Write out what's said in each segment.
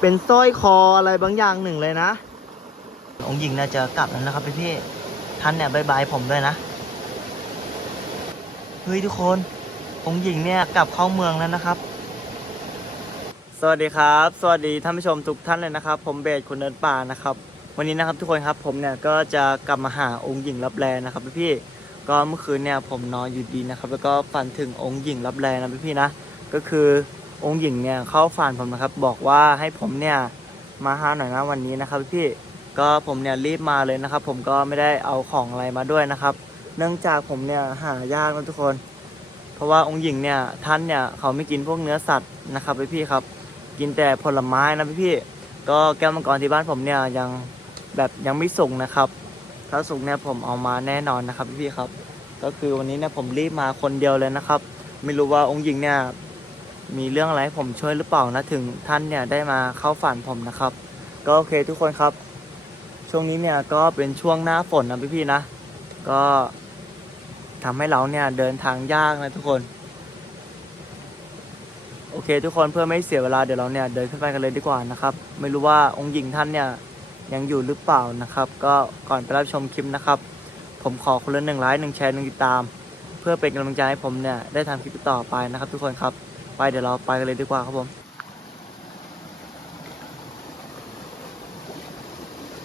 เป็นสร้อยคออะไรบางอย่างหนึ่งเลยนะ องค์หญิงน่าจะกลับแล้วนะครับพี่พี่ท่านเนี่ยบายบายผมด้วยนะ เฮ้ยทุกคน องค์หญิงเนี่ยกลับเข้าเมืองแล้วนะครับ สวัสดีครับ สวัสดีท่านผู้ชมทุกท่านเลยนะครับ ผมเบสคุณเดินป่านะครับ วันนี้นะครับทุกคนครับผมเนี่ยก็จะกลับมาหาองค์หญิงรับแลนะครับพี่พี่ก็เมื่อคืนเนี่ยผมนอนอยู่ดีนะครับ แล้วก็ฝันถึงองค์หญิงรับแลนะพี่พี่นะ ก็คือ องค์หญิงเนี่ยเข้าฝันผมนะครับ บอกว่าให้ผมเนี่ยมาหาหน่อยนะวันนี้นะครับ พี่ก็ผมเนี่ยรีบมาเลยนะครับ ผมก็ไม่ได้เอาของอะไรมาด้วยนะครับ เนื่องจากผมเนี่ยหายากนะทุกคน เพราะว่าองค์หญิงเนี่ยท่านเนี่ยเขาไม่กินพวกเนื้อสัตว์นะครับพี่พี่ครับ กินแต่ผลไม้นะพี่พี่ก็แก้วมังกรที่บ้านผมเนี่ยยังแบบยังไม่สุกนะครับ ถ้าสุกเนี่ยผมเอามาแน่นอนนะครับพี่พี่ครับ ก็คือวันนี้เนี่ยผมรีบมาคนเดียวเลยนะครับ ไม่รู้ว่าองค์หญิงเนี่ย มีเรื่องอะไรให้ผมช่วยหรือเปล่านะถึงท่านเนี่ยได้มาเข้าฝันผมนะครับ ก็โอเคทุกคนครับ ช่วงนี้เนี่ยก็เป็นช่วงหน้าฝนนะพี่พี่ๆนะ ก็ทำให้เราเนี่ยเดินทางยากนะทุกคน โอเค ทุกคนเพื่อไม่เสียเวลาเดี๋ยวเราเนี่ยเดินขึ้นไปกันเลยดีกว่านะครับ ไม่รู้ว่าองค์หญิงท่านเนี่ยยังอยู่หรือเปล่านะครับ ก็ก่อนไปรับชมคลิปนะครับ ผมขอคนละหนึ่งไลค์หนึ่งแชร์หนึ่งติดตาม เพื่อเป็นกำลังใจให้ผมเนี่ยได้ทำคลิปต่อไปนะครับ ทุกคนครับ ไปเดี๋ยวเราไปกันเลยดีกว่าครับผม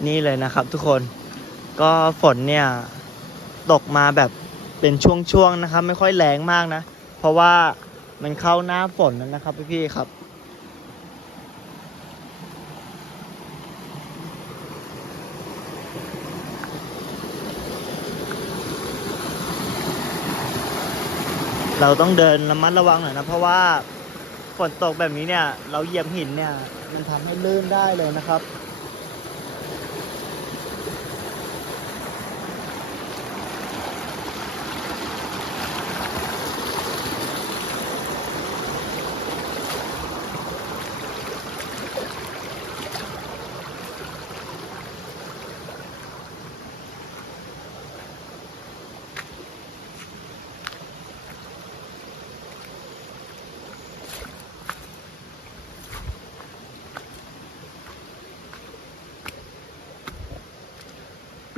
นี่เลยนะครับทุกคนก็ฝนเนี่ยตกมาแบบเป็นช่วงๆนะครับ ไม่ค่อยแรงมากนะ เพราะว่ามันเข้าหน้าฝนแล้วนะครับพี่ๆครับ เราต้องเดินระมัดระวังหน่อยนะ เพราะว่าฝนตกแบบนี้เนี่ย เราเหยียบหินเนี่ย มันทำให้ลื่นได้เลยนะครับ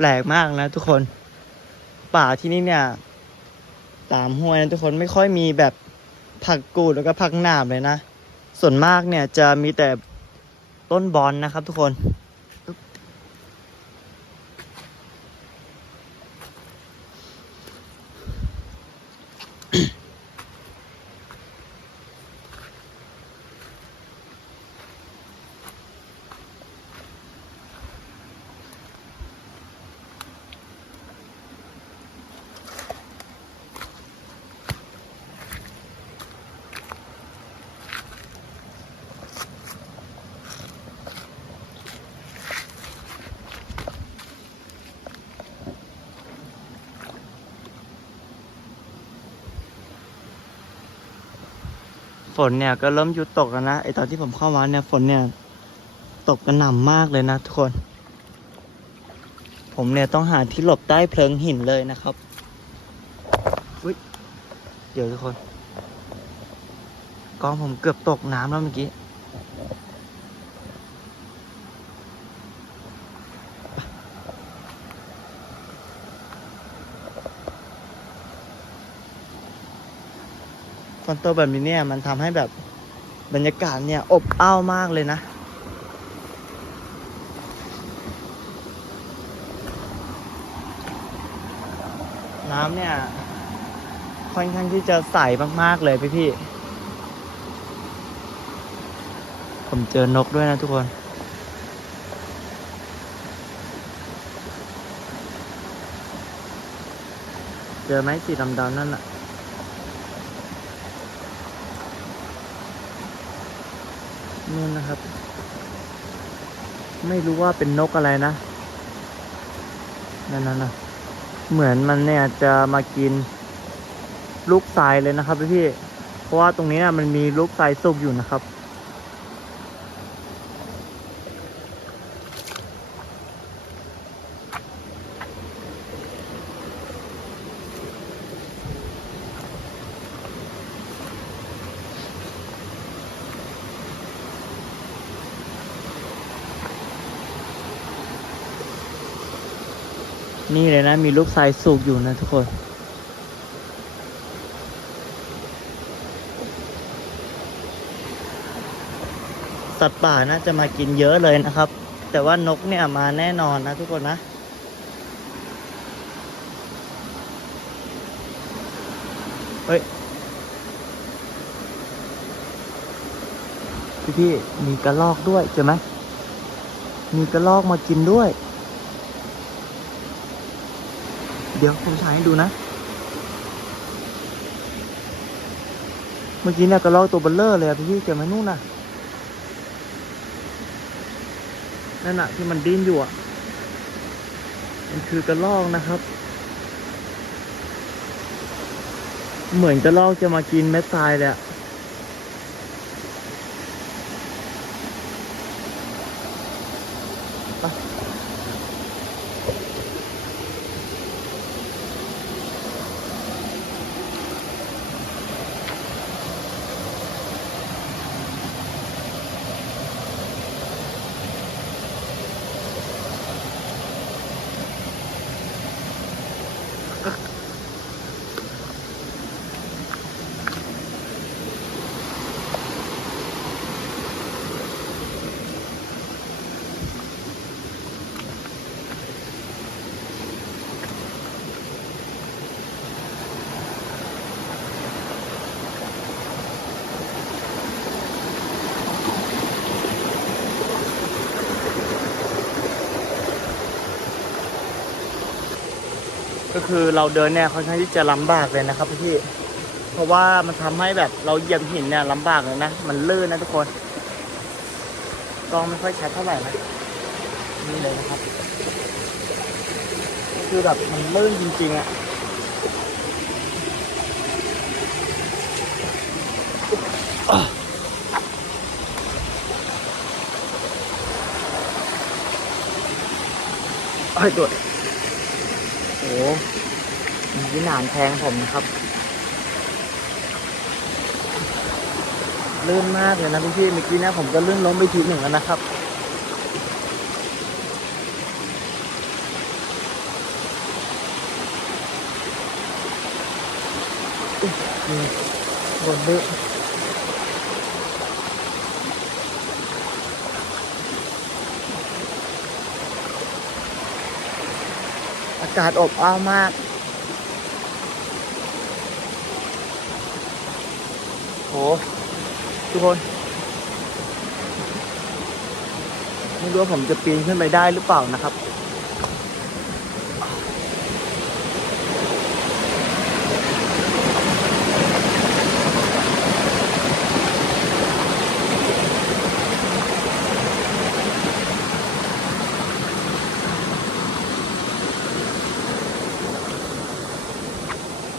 แปลกมากนะทุกคน ป่าที่นี่เนี่ย ตามห้วยนะทุกคนไม่ค่อยมีแบบผักกูดแล้วก็ผักหนามเลยนะ ส่วนมากเนี่ยจะมีแต่ต้นบอนนะครับทุกคน ฝนเนี่ยก็เริ่มหยุดตกแล้วนะไอตอนที่ผมเข้ามาเนี่ยฝนเนี่ย ตกกระหน่ำมากเลยนะทุกคน ผมเนี่ยต้องหาที่หลบใต้เพลิงหินเลยนะครับอุ๊ยเดี๋ยวทุกคนกล้องผมเกือบตกน้ำแล้วเมื่อกี้ ฝนตกแบบนี้เนี่ยมันทำให้แบบบรรยากาศเนี่ยอบอ้าวมากเลยนะน้ำเนี่ย ค่อนข้างที่จะใสมาก ๆ เลยพี่พี่ๆผมเจอนกด้วยนะทุกคน เจอไหมสีดำๆนั่นอะ นู่นนะครับ ไม่รู้ว่าเป็นนกอะไรนะนั่นน่ะนะเหมือนมันเนี่ยจะมากินลูกทรายเลยนะครับพี่ๆเพราะว่าตรงนี้นะมันมีลูกทรายสุกอยู่นะครับ นี่เลยนะ มีลูกทรายสูกอยู่นะทุกคนสัตว์ป่าน่าจะมากินเยอะเลยนะครับ แต่ว่านกเนี่ยมาแน่นอนนะทุกคนนะ เฮ้ย พี่พี่ๆมีกระลอกด้วยเจอไหม มีกระลอกมากินด้วย เดี๋ยวผมถ่ายให้ดูนะ เมื่อกี้เนี่ยกระลอกตัวเบลเลอร์เลยพี่พี่ๆเจอไหมนู่นน่ะนั่นน่ะที่มันดิ้นอยู่อะมันคือกระลอกนะครับ เหมือนกระลอกจะมากินเม็ดทรายเลยอะไป ก็คือเราเดินเนี่ยค่อนข้างที่จะลำบากเลยนะครับพี่เพราะว่ามันทำให้แบบเราเหยียบหินเนี่ยลำบากเลยนะ มันลื่นนะทุกคนกล้องไม่ค่อยชัดเท่าไหร่นะนี่เลยนะครับ คือแบบมันลื่นจริงๆอะ่ะไอ้ยตัว โอ้มีวินานแทงผมนะครับ ลื่นมากเลยนะพี่พี่เมื่อกี้นะผมก็ลื่นล้มไปทีหนึ่งแล้วนะครับนี่บนลึกอากาศอบอ้าวมาก โห ทุกคน ไม่รู้ว่าผมจะปีนขึ้นไปได้หรือเปล่านะครับ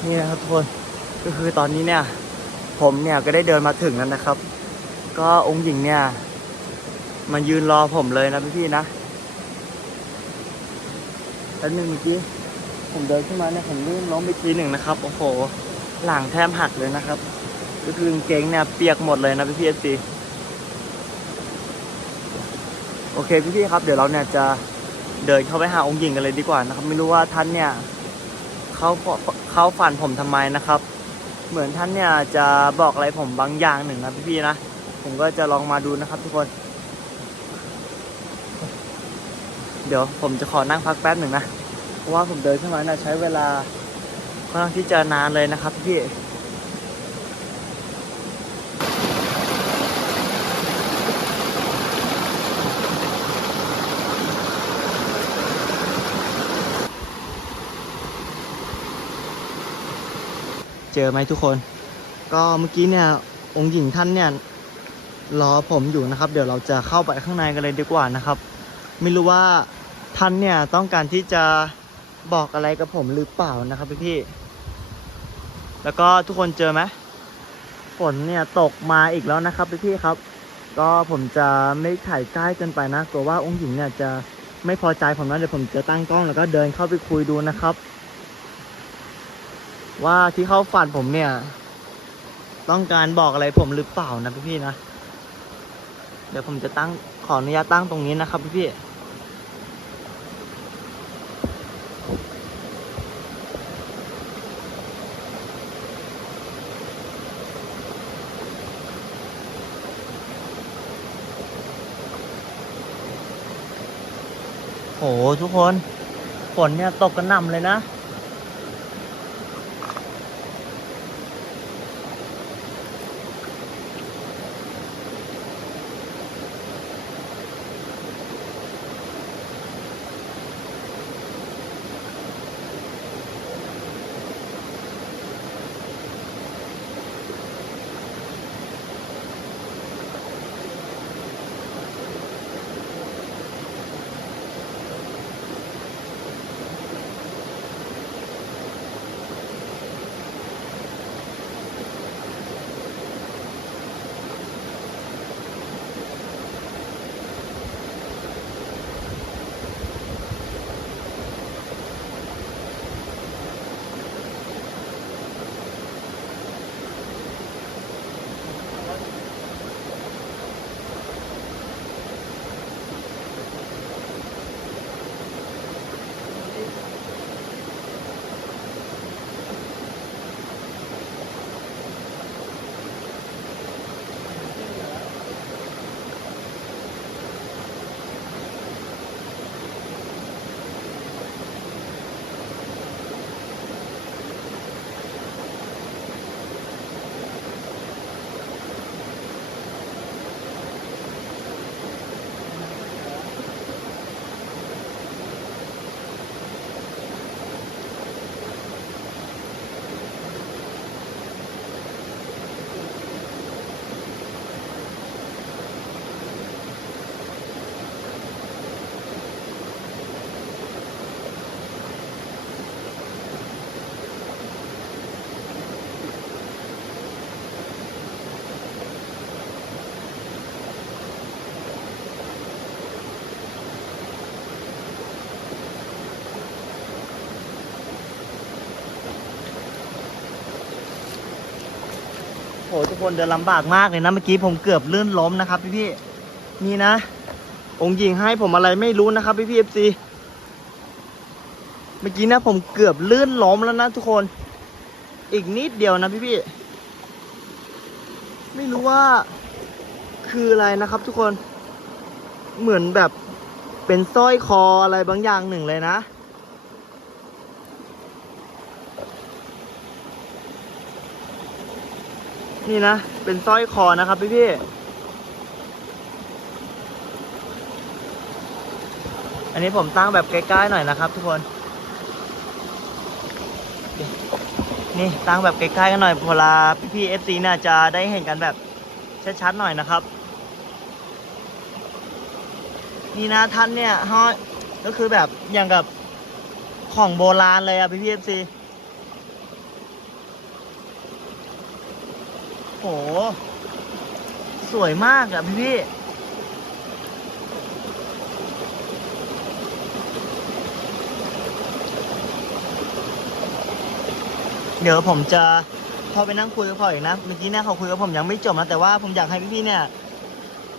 นี่นะครับทุกคนก็ คือตอนนี้เนี่ย ผมเนี่ยก็ได้เดินมาถึงแล้วนะครับ ก็องค์หญิงเนี่ยมายืนรอผมเลยนะพี่ๆนะแล้วหนึ่งเมื่อกี้ผมเดินขึ้นมาเนี่ยผมลื่นล้มไปทีหนึ่งนะครับ โอ้โห หลังแทบหักเลยนะครับ ก็คือกางเกงเนี่ยเปียกหมดเลยนะพี่พี่เอซีโอเคพี่ๆครับ เดี๋ยวเราเนี่ยจะเดินเข้าไปหาองค์หญิงกันเลยดีกว่านะครับ ไม่รู้ว่าท่านเนี่ยเขาเขาฝันผมทำไมนะครับ เหมือนท่านเนี่ยจะบอกอะไรผมบางอย่างหนึ่งนะพี่ๆนะ ผมก็จะลองมาดูนะครับทุกคน เดี๋ยวผมจะขอนั่งพักแป๊บหนึ่งนะ เพราะว่าผมเดินขึ้นมาเนี่ยใช้เวลาค่อนข้างที่จะนานเลยนะครับพี่ เจอไหมทุกคน ก็เมื่อกี้เนี่ยองค์หญิงท่านเนี่ยรอผมอยู่นะครับ เดี๋ยวเราจะเข้าไปข้างในกันเลยดีกว่านะครับ ไม่รู้ว่าท่านเนี่ยต้องการที่จะบอกอะไรกับผมหรือเปล่านะครับพี่พี่แล้วก็ทุกคนเจอไหมฝนเนี่ยตกมาอีกแล้วนะครับพี่พี่ครับ ก็ผมจะไม่ถ่ายใกล้เกินไปนะกลัวว่าองค์หญิงเนี่ยจะไม่พอใจผมนะเดี๋ยวผมจะตั้งกล้องแล้วก็เดินเข้าไปคุยดูนะครับ ว่าที่เขาฝันผมเนี่ย ต้องการบอกอะไรผมหรือเปล่านะพี่พี่นะ เดี๋ยวผมจะตั้งขออนุญาตตั้งตรงนี้นะครับพี่พี่โหทุกคนฝนเนี่ยตกกระหน่ำเลยนะ ทุกคนเดินลำบากมากเลยนะเมื่อกี้ผมเกือบลื่นล้มนะครับพี่พี่นี่นะ องค์หญิงให้ผมอะไรไม่รู้นะครับพี่พี่เอฟซีเมื่อกี้นะผมเกือบลื่นล้มแล้วนะทุกคน อีกนิดเดียวนะพี่พี่ไม่รู้ว่าคืออะไรนะครับทุกคนเหมือนแบบเป็นสร้อยคออะไรบางอย่างหนึ่งเลยนะ นี่นะ เป็นสร้อยคอนะครับพี่พี่อันนี้ผมตั้งแบบใกล้ๆหน่อยนะครับทุกคน นี่ตั้งแบบใกล้ๆกันหน่อยเวลาพี่ๆเอฟซีเนี่ยจะได้เห็นกันแบบชัดๆหน่อยนะครับ นี่นะท่านเนี่ยห้อยก็คือแบบอย่างกับของโบราณเลยอะพี่ๆเอฟซี โห สวยมากอะพี่พี่เดี๋ยวผมจะเข้าไปนั่งคุยกับพ่ออีกนะ เมื่อกี้เนี่ยเขาคุยกับผมยังไม่จบนะแต่ว่าผมอยากให้พี่พี่ๆเนี่ย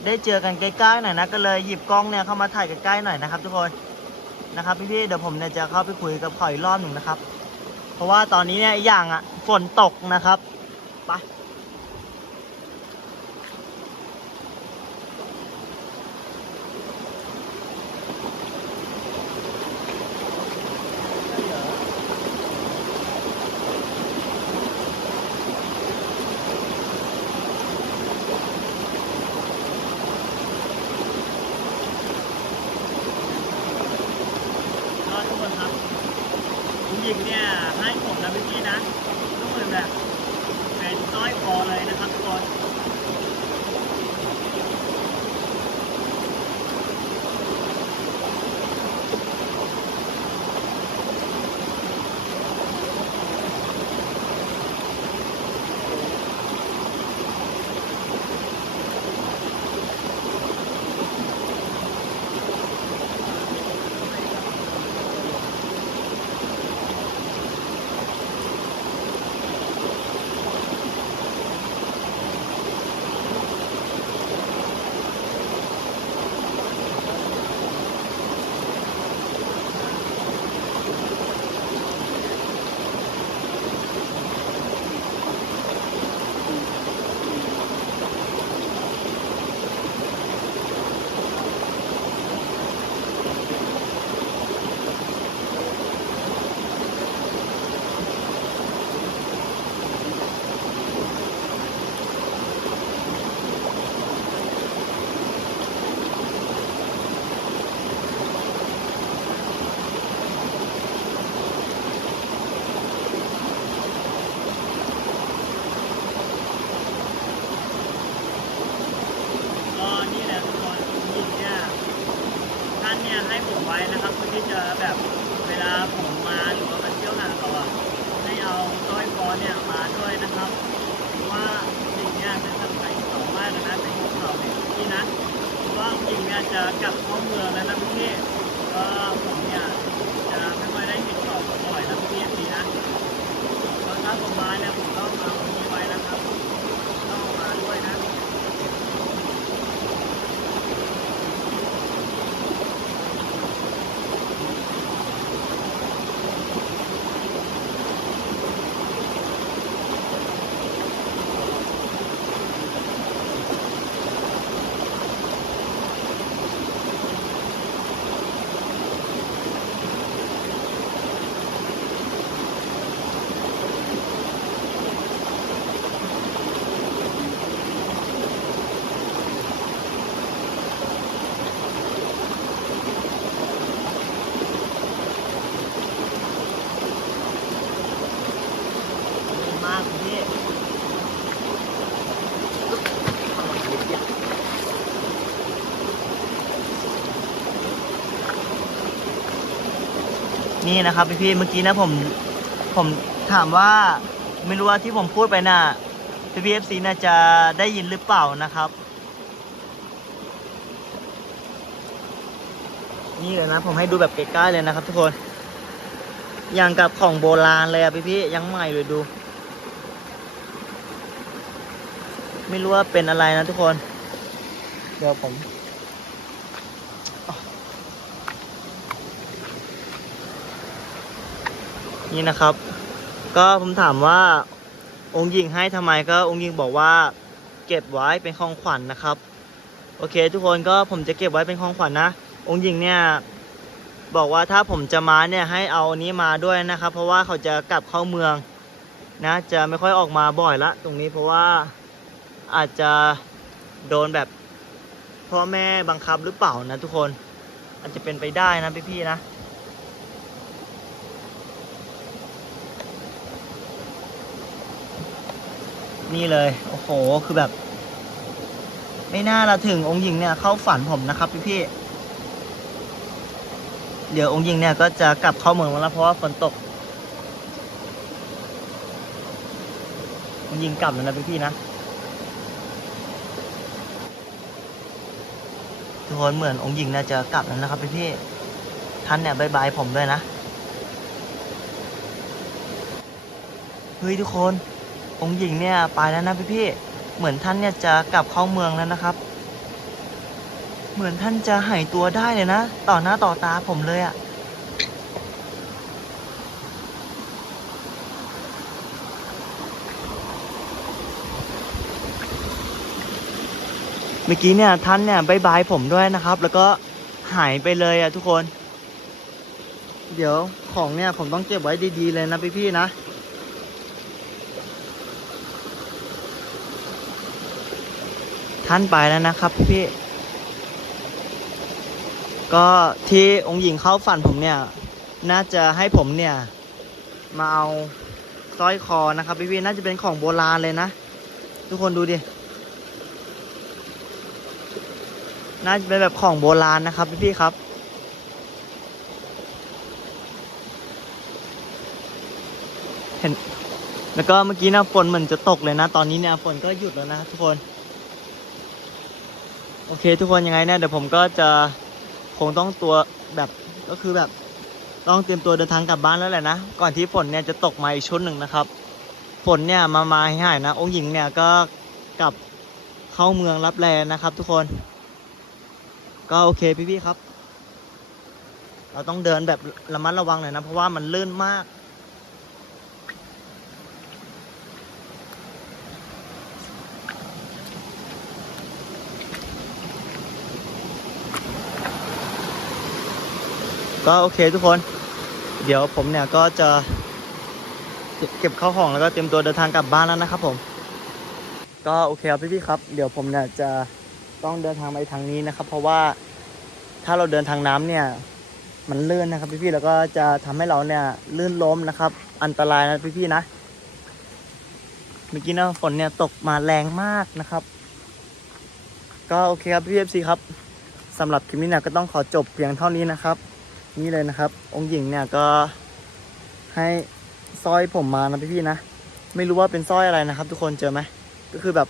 ได้เจอกันใกล้ๆหน่อยนะ ก็เลยหยิบกล้องเนี่ยเข้ามาถ่ายใกล้ๆหน่อยนะครับทุกคนนะครับพี่พี่ๆเดี๋ยวผมเนี่ยจะเข้าไปคุยกับพ่ออีกรอบหนึ่งนะครับ เพราะว่าตอนนี้เนี่ยอีกอย่างอะฝนตกนะครับไป จะกลับเข้าเมืองแล้วนะพี่ก็ผมเนี่ยจะไม่ค่อยได้ติดต่อบ่อยนะพี่พี่นะก็ถ้าผมมาเนี่ยผมต้องเอาอันนี้ไว้นะครับต้องเอามาด้วยนะ ดีมากพี่ นี่นะครับพี่พี่เมื่อกี้นะผมผมถามว่าไม่รู้ว่าที่ผมพูดไปน่ะพี่พีเอฟซีน่าจะได้ยินหรือเปล่านะครับ นี่เลยนะ ผมให้ดูแบบใกล้ๆเลยนะครับ ทุกคนอย่างกับของโบราณเลยอะพี่พี่ยังใหม่เลยดู ไม่รู้ว่าเป็นอะไรนะทุกคน เดี๋ยวผม นี่นะครับ ก็ผมถามว่าองค์หญิงให้ทำไมก็องค์หญิงบอกว่าเก็บไว้เป็นของขวัญนะครับ โอเค ทุกคนก็ผมจะเก็บไว้เป็นของขวัญนะองค์หญิงเนี่ยบอกว่าถ้าผมจะมาเนี่ยให้เอาอันนี้มาด้วยนะครับ เพราะว่าเขาจะกลับเข้าเมืองนะจะไม่ค่อยออกมาบ่อยละตรงนี้เพราะว่าอาจจะโดนแบบพ่อแม่บังคับหรือเปล่านะทุกคน อาจจะเป็นไปได้นะพี่ๆนะ นี่เลย โอ้โห คือแบบ ไม่น่าละถึงองค์หญิงเนี่ยเข้าฝันผมนะครับพี่ๆเดี๋ยวองค์หญิงเนี่ยก็จะกลับเข้าเมืองแล้วเพราะว่าฝนตก องค์หญิงกลับแล้วนะพี่ๆนะทุกคนเหมือนองค์หญิงเนี่ยจะกลับแล้วนะครับพี่ๆท่านเนี่ยบายบายผมด้วยนะ เฮ้ยทุกคน องค์หญิงเนี่ยไปแล้วนะพี่ๆเหมือนท่านเนี่ยจะกลับเข้าเมืองแล้วนะครับ เหมือนท่านจะหายตัวได้เลยนะ ต่อหน้าต่อตาผมเลยอะ่ะเมื่อกี้เนี่ยท่านเนี่ยบายบายผมด้วยนะครับ แล้วก็หายไปเลยอะ่ะทุกคน เดี๋ยวของเนี่ยผมต้องเก็บไว้ดีๆเลยนะพี่ๆนะ ท่านไปแล้วนะครับพี่ก็ที่องค์หญิงเข้าฝันผมเนี่ย น่าจะให้ผมเนี่ย มาเอาสร้อยคอนะครับพี่ๆน่าจะเป็นของโบราณเลยนะ ทุกคนดูดิ น่าจะเป็นแบบของโบราณนะครับพี่ๆครับ เห็น แล้วก็เมื่อกี้นะฝนเหมือนจะตกเลยนะ ตอนนี้เนี่ยฝนก็หยุดแล้วนะทุกคน โอเค ทุกคนยังไงเนี่ยเดี๋ยวผมก็จะคงต้องตัวแบบก็คือแบบต้องเตรียมตัวเดินทางกลับบ้านแล้วแหละนะ ก่อนที่ฝนเนี่ยจะตกมาอีกชุดหนึ่งนะครับ ฝนเนี่ยมามาให้หายนะ องค์หญิงเนี่ยก็กลับเข้าเมืองรับแลนะครับ ทุกคน ก็โอเคพี่ๆครับ เราต้องเดินแบบระมัดระวังหน่อยนะ เพราะว่ามันลื่นมาก ก็โอเคทุกคน เดี๋ยวผมเนี่ยก็จะเก็บข้าวของแล้วก็เตรียมตัวเดินทางกลับบ้านแล้วนะครับผม ก็โอเคครับพี่ๆครับ เดี๋ยวผมเนี่ยจะต้องเดินทางไปทางนี้นะครับ เพราะว่าถ้าเราเดินทางน้ำเนี่ย มันลื่นนะครับพี่ๆแล้วก็จะทำให้เราเนี่ยลื่นล้มนะครับ อันตรายนะพี่ๆนะเมื่อกี้นะฝนเนี่ยตกมาแรงมากนะครับ ก็โอเคครับพี่เอฟซีครับสำหรับคลิปนี้เนี่ยก็ต้องขอจบเพียงเท่านี้นะครับ นี่เลยนะครับ องค์หญิงเนี่ยก็ให้สร้อยผมมานะพี่ๆนะ ไม่รู้ว่าเป็นสร้อยอะไรนะครับ ทุกคนเจอไหมก็คือแบบ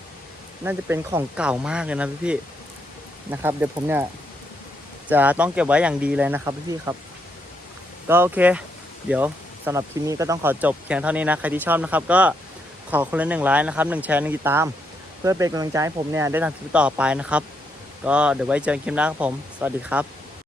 น่าจะเป็นของเก่ามากเลยนะพี่ๆนะครับ เดี๋ยวผมเนี่ยจะต้องเก็บไว้อย่างดีเลยนะครับพี่ๆครับ ก็โอเค เดี๋ยวสำหรับคลิปนี้ก็ต้องขอจบเพียงเท่านี้นะ ใครที่ชอบนะครับ ก็ขอคนละหนึ่งไลค์นะครับหนึ่งแชร์หนึ่งติดตาม เพื่อเป็นกำลังใจให้ผมเนี่ยได้ทำคลิปต่อไปนะครับ ก็เดี๋ยวไว้เจอกันคลิปหน้าครับผม สวัสดีครับ